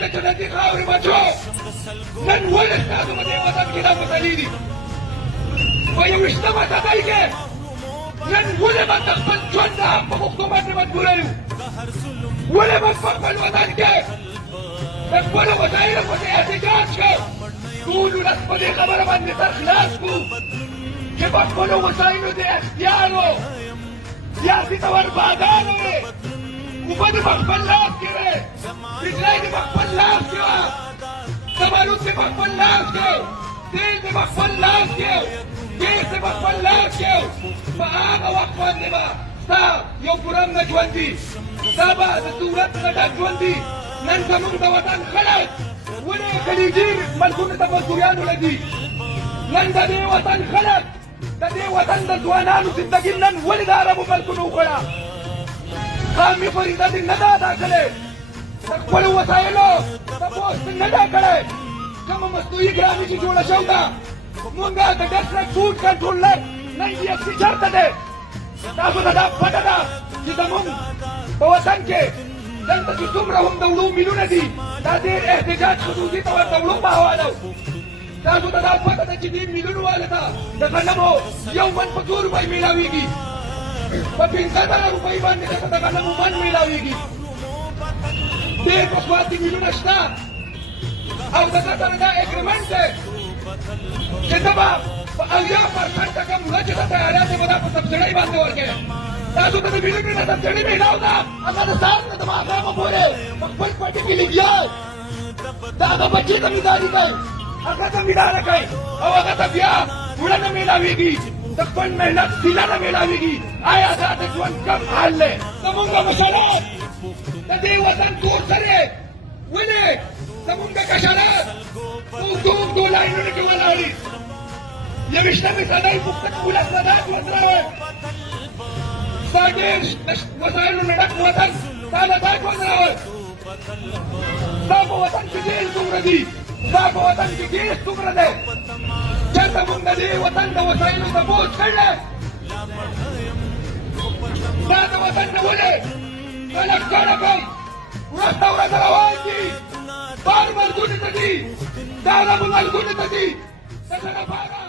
د جنتي خاورې بچو نن ولې ستاسو په دې وطن کې دا مسلې دي په یوویشتمه صدۍ کې نن ولې موږ د خپل ژوند د حق په غوښتو باندې مجبوره یو ولې موږ په خپل وطن کې د خپلو وسایلو پسې احتجاج کوو ټول ولس په دې خبره باندې سر خلاص کړو چې په خپلو وسایلو د اختیارو سیاسي توربادانو یې اوبه دې په خپل لاس کې وې بجلی دې په خپل لاس کې وه زمرود دې په خپل لاس کې تیل دې په خپل لاس کې ګیس دې په خپل لاس کې په هغه وخت باندې به ستا یو پورم نه ژوندي ستا به د صورت نه ډک ژوندي نن زموږ د وطن خلک ولې خلیجي ملکونو ته مزدوریانو لګي نن د دې وطن خلک د دې وطن د ځوانانو زندګي نن ولې د عربو ملکونو وخوړه قامي فریضه دې نه ده ادا کړې د خپلو وسایلو تپوس دې نه ده کړی کومه مصنوعي ګرامي چې جوړه شوې ده مونږ د ډسټرکټ فوډ کنټرولر نن DFC چېرته دی تاسو ته دا پته ده چې زموږ په وطن کې دلته چې څومره هم د وړو میلونه دي دا ډېر احتجاج خصوصي ته ورته وړو په حواله تاسو ته دا پته ده چې دې میلونو والا ته د غنمو یو من په 2 روپۍ میلاویږي په 15,000 روپۍ باندې درته د غنمو من میلاویږي ډېر پخواتي میلونه شته او دغه سره دا اګریمنټ دی چې ته به په 80% کم وړه چې ته تیارات به دا په سبسډۍ باندې ورکوې تاسو ته د میلونو نه سبسډۍ میلاو ده هغه د سهار نه د ماښامه پورې په خپل پټي کې لګیا د هغه بچې زمینداري کوي هغه زمینداره کوي او هغه ته بیا وړه نه میلاویږي د خپل محنت سیله نه میلاویږي آیا دا د ژوند کم حال دی زمونږ مشران د دې وطن کور سره ولې زمونږ کشران په اوږدو اوږدو لاینونو کې ولاړ دي یوویشتمې صدۍ پوښتنه ولس نه ډک وطن ستا ډېر وسایلو نه ډک وطن تا نه ډک وطن ستا په وطن کې تیل څومره دي ستا په وطن کې ګیس څومره دی چېرته مونږ د دې وطن د وسایلو تپوس کړی دا د وطن نه ولې خلک ګڼه کوي ورځ ته ورځ روان دي بار ملکونو ته ځي د عربو ملکونو ته ځي د څه لپاره